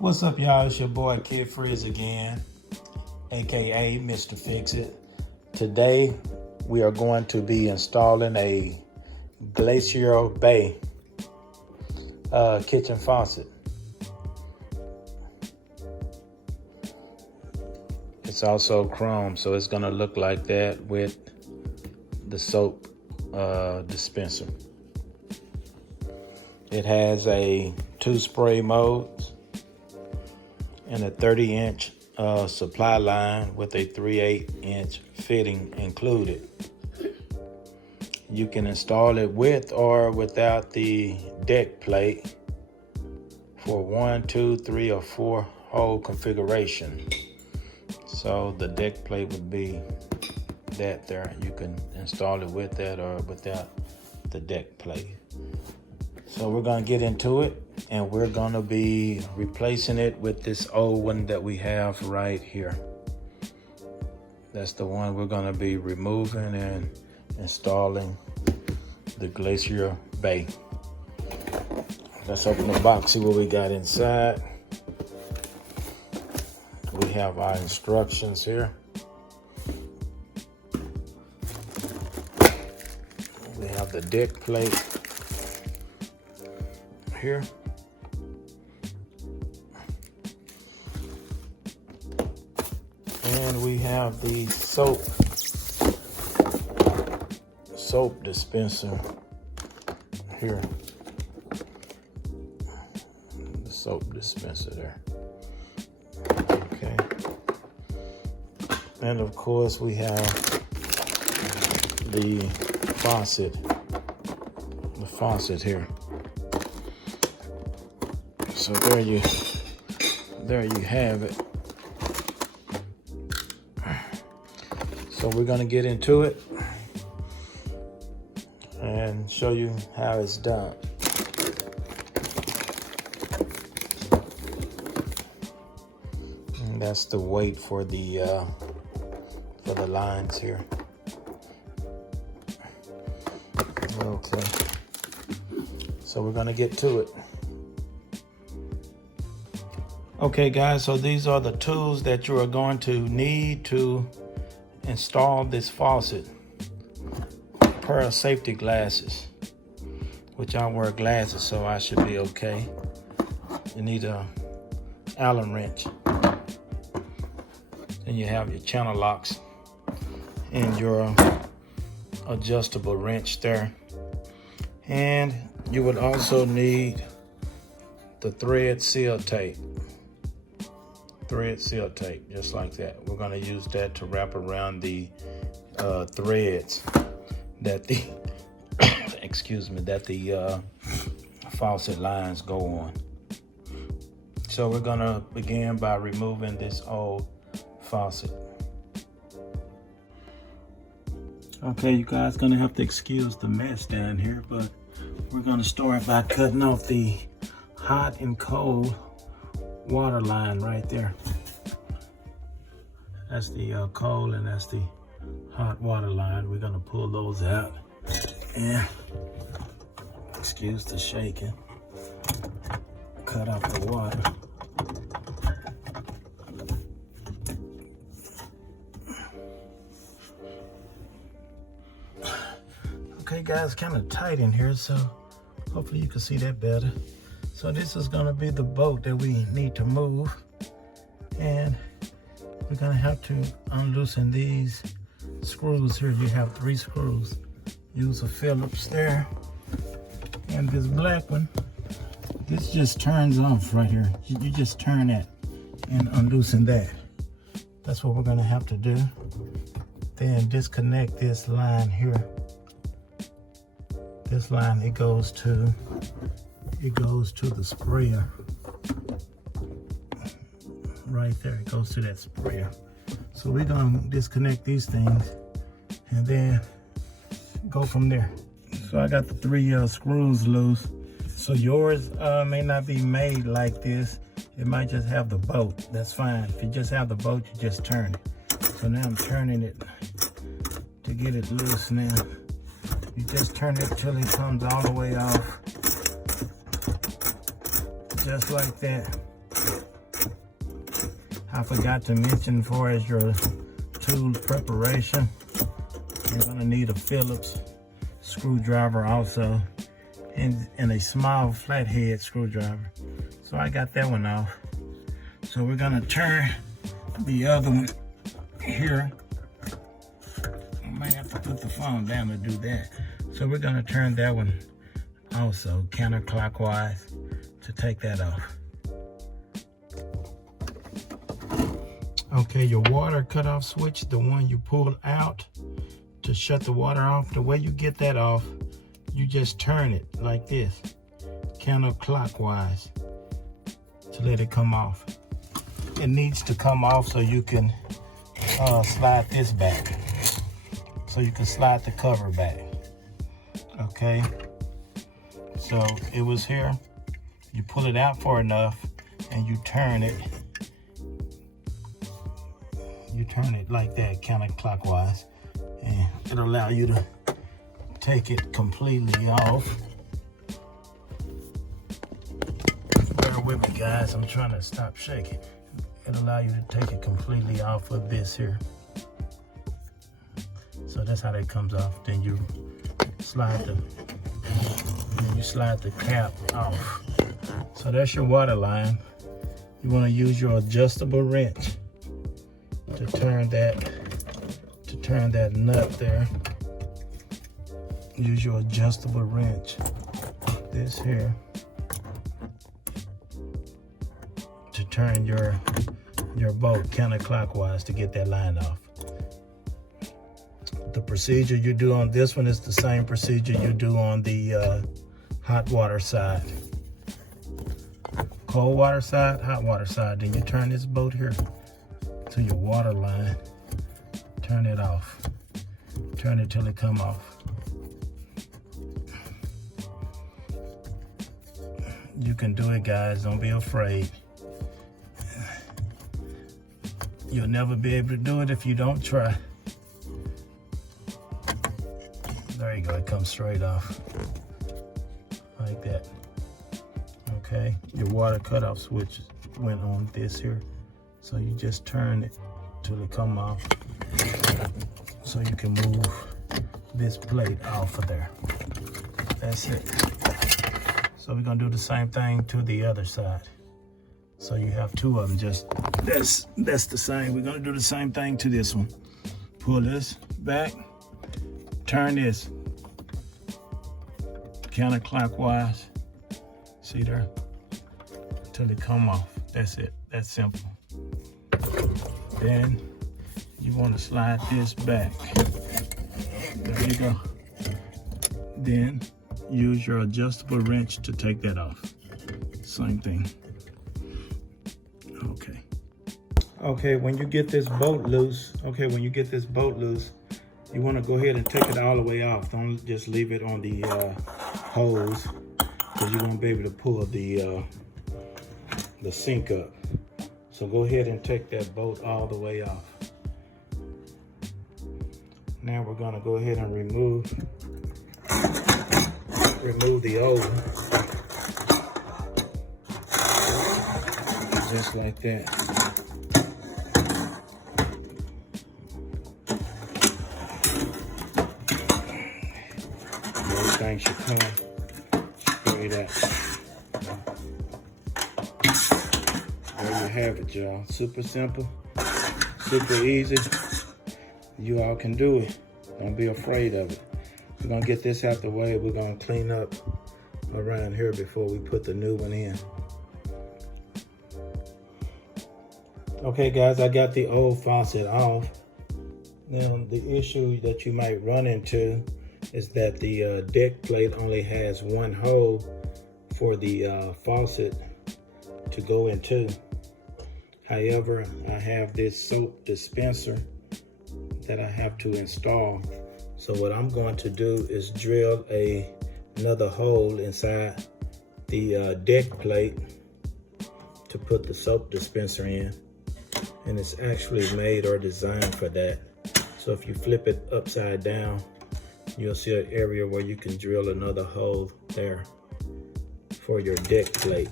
What's up, y'all? It's your boy Kid Freeze again, aka Mr. Fix-It. Today we are going to be installing a glacier bay kitchen faucet. It's also chrome, so it's gonna look like that with the soap dispenser. It has a 2 spray modes and a 30-inch supply line with a 3/8-inch fitting included. You can install it with or without the deck plate for 1, 2, 3, or 4 hole configuration. So the deck plate would be that there. You can install it with that or without the deck plate. So we're gonna get into it, and we're gonna be replacing it with this old one that we have right here. That's the one we're gonna be removing and installing the glacier bay. Let's open the box, see what we got inside. We have our instructions here. We have the deck plate here. And we have the soap dispenser here. The soap dispenser there. Okay. And of course we have the faucet here. So there you have it. So we're gonna get into it and show you how it's done. And that's the weight for the lines here. Okay. So we're gonna get to it. Okay guys, so these are the tools that you are going to need to install this faucet. A pair of safety glasses, which I wear glasses, so I should be okay. You need a Allen wrench. Then you have your channel locks and your adjustable wrench there. And you would also need the thread seal tape. Just like that. We're going to use that to wrap around the threads that the that the faucet lines go on. So we're going to begin by removing this old faucet. Okay, you guys gonna have to excuse the mess down here, but we're gonna start by cutting off the hot and cold water line right there. That's the cold and that's the hot water line. We're gonna pull those out, and excuse the shaking. Cut off the water. Okay guys, kind of tight in here, so hopefully you can see that better. So this is gonna be the bolt that we need to move, and we're gonna have to unloosen these screws here. You have 3 screws. Use a Phillips there, and this black one, this just turns off right here. You just turn that and unloosen that. That's what we're gonna have to do. Then disconnect this line here. This line, it goes to the sprayer right there. It goes to that sprayer. So we're gonna disconnect these things and then go from there. So I got the 3 screws loose. So yours may not be made like this. It might just have the bolt. That's fine. If you just have the bolt, you just turn it. So now I'm turning it to get it loose now. You just turn it till it comes all the way off. Just like that. I forgot to mention, as far as your tool preparation, you're gonna need a Phillips screwdriver also, and a small flathead screwdriver. So I got that one off. So we're gonna turn the other one here. I might have to put the phone down to do that. So we're gonna turn that one also counterclockwise to take that off. Okay, your water cutoff switch, the one you pull out to shut the water off, the way you get that off, you just turn it like this, counterclockwise, to let it come off. It needs to come off so you can slide this back. So you can slide the cover back. Okay, so it was here. You pull it out far enough and you turn it. You turn it like that, counterclockwise, and it'll allow you to take it completely off. Bear with me, guys. I'm trying to stop shaking. It'll allow you to take it completely off of this here. So that's how that comes off. Then you slide the cap off. So that's your water line. You want to use your adjustable wrench to turn that nut there. Use your adjustable wrench, this here, to turn your bolt counterclockwise to get that line off. The procedure you do on this one is the same procedure you do on the hot water side. Cold water side, hot water side. Then you turn this bolt here to your water line, turn it off, turn it till it come off. You can do it, guys, don't be afraid. You'll never be able to do it if you don't try. There you go, it comes straight off, like that. Okay, your water cutoff switch went on this here. So you just turn it till it come off, so you can move this plate off of there. That's it. So we're gonna do the same thing to the other side. So you have two of them, just that's the same. We're gonna do the same thing to this one. Pull this back, turn this counterclockwise. See there? Till it come off. That's it. That's simple. Then you want to slide this back. There you go. Then use your adjustable wrench to take that off. Same thing. Okay, when you get this bolt loose, you want to go ahead and take it all the way off. Don't just leave it on the hose, because you won't be able to pull the sink up. So go ahead and take that bolt all the way off. Now we're gonna go ahead and remove the old one. Just like that. Everything should come straight out. There you have it, y'all. Super simple, super easy. You all can do it. Don't be afraid of it. We're gonna get this out the way. We're gonna clean up around here before we put the new one in. Okay, guys, I got the old faucet off. Now, the issue that you might run into is that the deck plate only has one hole for the faucet to go into. However, I have this soap dispenser that I have to install. So what I'm going to do is drill another hole inside the deck plate to put the soap dispenser in. And it's actually made or designed for that. So if you flip it upside down, you'll see an area where you can drill another hole there for your deck plate.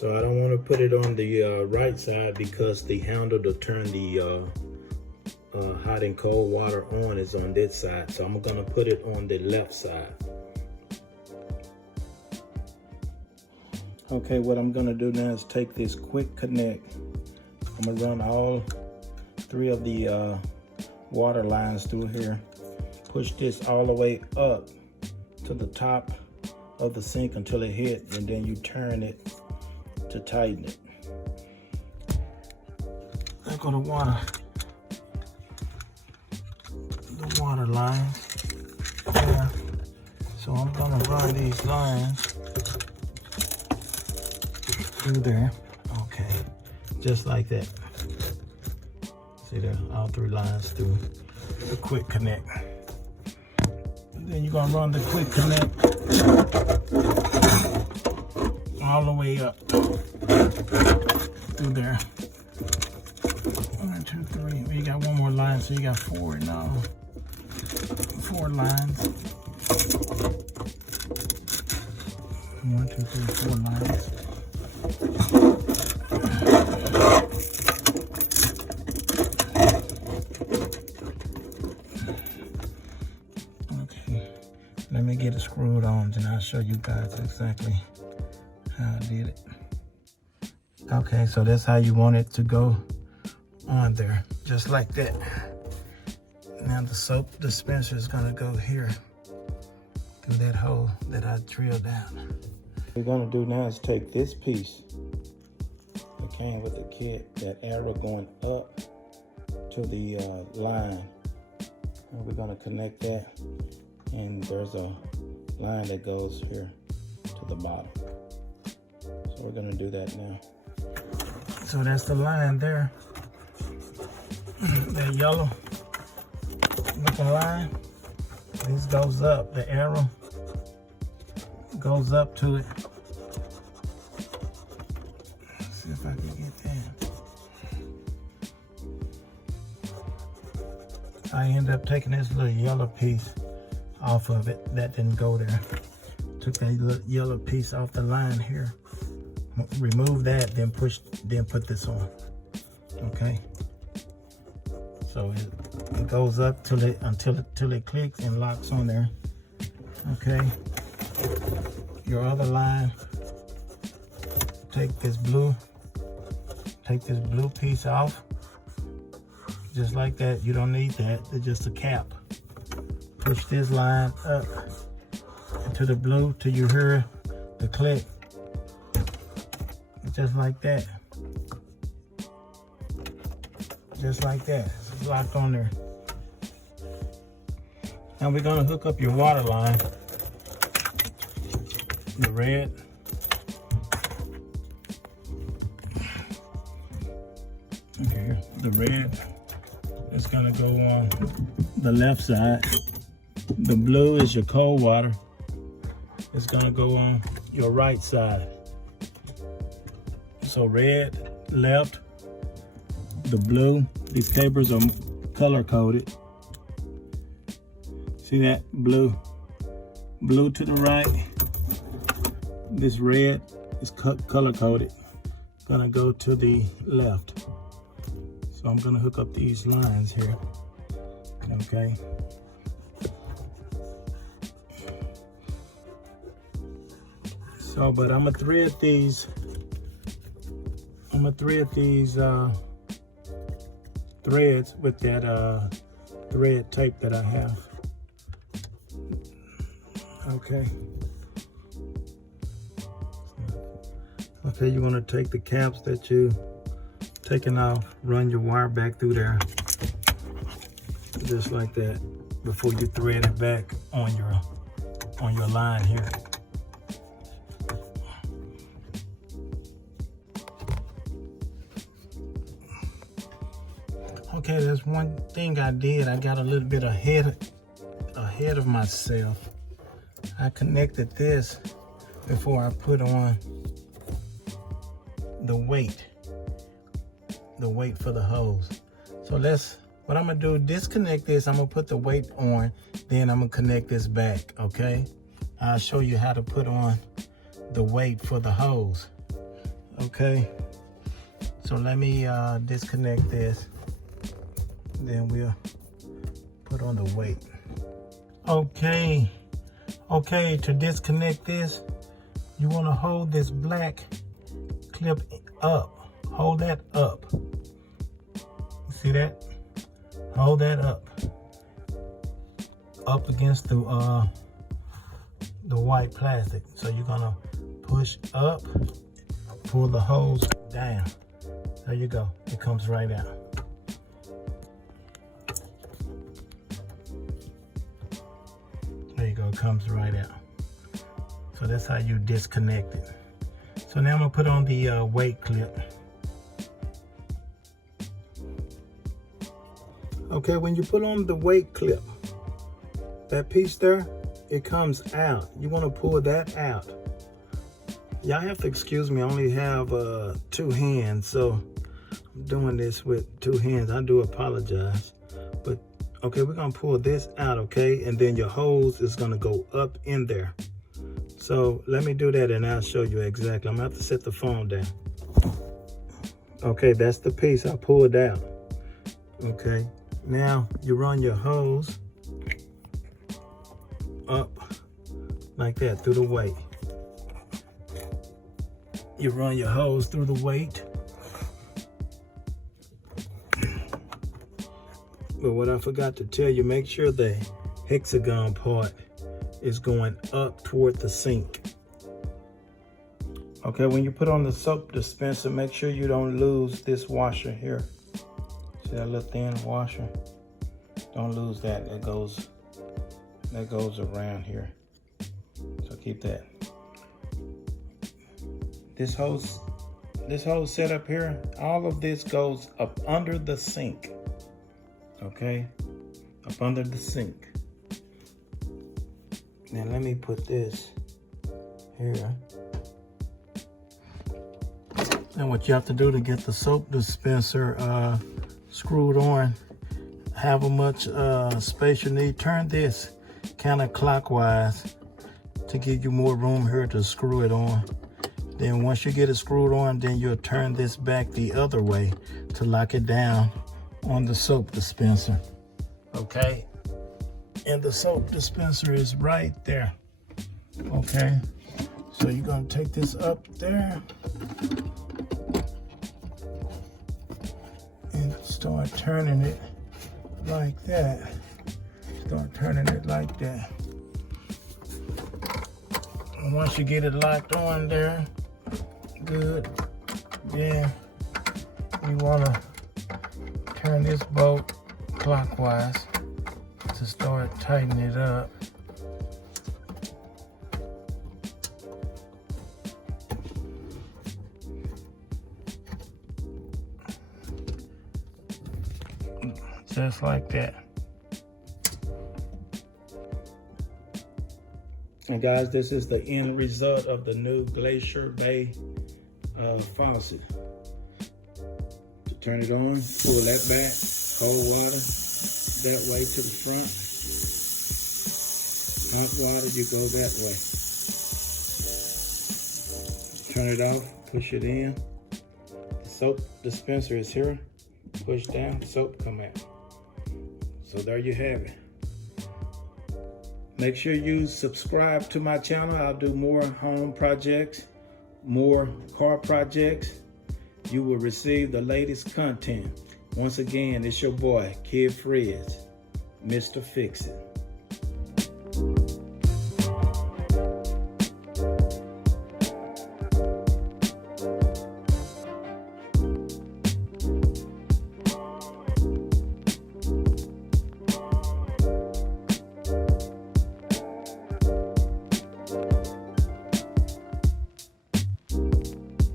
So I don't want to put it on the right side because the handle to turn the hot and cold water on is on this side. So I'm gonna put it on the left side. Okay, what I'm gonna do now is take this quick connect. I'm gonna run all 3 of the water lines through here. Push this all the way up to the top of the sink until it hits, and then you turn it to tighten it. There go the water lines. Yeah. So I'm gonna run these lines through there. Okay, just like that. See there, all 3 lines through the quick connect. And then you're gonna run the quick connect all the way up through there. 1, 2, 3. Well, you got 1 more line, so you got 4 now. 4 lines. 1, 2, 3, 4 lines. Okay, let me get it screwed on, and I'll show you guys exactly how I did it. Okay, so that's how you want it to go on there, just like that. Now the soap dispenser is gonna go here through that hole that I drilled down. What we're gonna do now is take this piece that came with the kit, that arrow going up to the line, and we're gonna connect that, and there's a line that goes here to the bottom. So we're gonna do that now. So that's the line there, that yellow looking line. This goes up, the arrow goes up to it. Let's see if I can get that. I end up taking this little yellow piece off of it. That didn't go there. Took that little yellow piece off the line here. Remove that, then put this on. Okay. So it goes up till it clicks and locks on there. Okay. Your other line, take this blue piece off, just like that. You don't need that. It's just a cap. Push this line up into the blue till you hear the click, just like that. Just like that. It's locked on there. Now we're gonna hook up your water line. The red. Okay, the red is gonna go on the left side. The blue is your cold water. It's gonna go on your right side. So red, left, the blue. These cables are color coded. See that? Blue. Blue to the right. This red is color coded. Gonna go to the left. So I'm gonna hook up these lines here. Okay. So, but I'm gonna thread these. Threads with that thread tape that I have. Okay. Okay, you want to take the caps that you taken off, run your wire back through there, just like that, before you thread it back on your line here. Okay, there's one thing I did. I got a little bit ahead of myself. I connected this before I put on the weight for the hose. So what I'm gonna do, disconnect this. I'm gonna put the weight on, then I'm gonna connect this back, okay? I'll show you how to put on the weight for the hose. Okay, so let me disconnect this, then we'll put on the weight. Okay, to disconnect this, you want to hold this black clip up. Hold that up. You see that? Hold that up against the white plastic. So you're gonna push up, pull the hose down. There you go. It comes right out. There you go. It comes right out. So that's how you disconnect it. So now I'm gonna put on the weight clip. Okay, when you put on the weight clip, that piece there, it comes out. You want to pull that out. Y'all have to excuse me, I only have 2 hands, so I'm doing this with 2 hands. I do apologize. But okay, we're gonna pull this out, okay? And then your hose is gonna go up in there. So let me do that and I'll show you exactly. I'm gonna have to set the phone down. Okay, that's the piece I pulled out. Okay, now you run your hose up like that through the weight. You run your hose through the weight. But what I forgot to tell you, make sure the hexagon part is going up toward the sink. Okay, when you put on the soap dispenser, make sure you don't lose this washer here. See that little thin washer? Don't lose that. That goes around here. So keep that. This hose setup here, all of this goes up under the sink. Okay? Up under the sink. Now let me put this here. And what you have to do to get the soap dispenser screwed on, however much space you need, turn this counterclockwise to give you more room here to screw it on. Then once you get it screwed on, then you'll turn this back the other way to lock it down on the soap dispenser. Okay? And the soap dispenser is right there. Okay? So you're gonna take this up there and start turning it like that. Start turning it like that. And once you get it locked on there, good, then you wanna turn this bolt clockwise to start tightening it up. Just like that. And guys, this is the end result of the new Glacier Bay faucet. To turn it on, pull that back, cold water that way to the front. Hot water, you go that way. Turn it off, push it in. The soap dispenser is here. Push down, soap come out. So there you have it. Make sure you subscribe to my channel. I'll do more home projects, more car projects. You will receive the latest content. Once again, it's your boy, Kid Frizz, Mr. Fix It.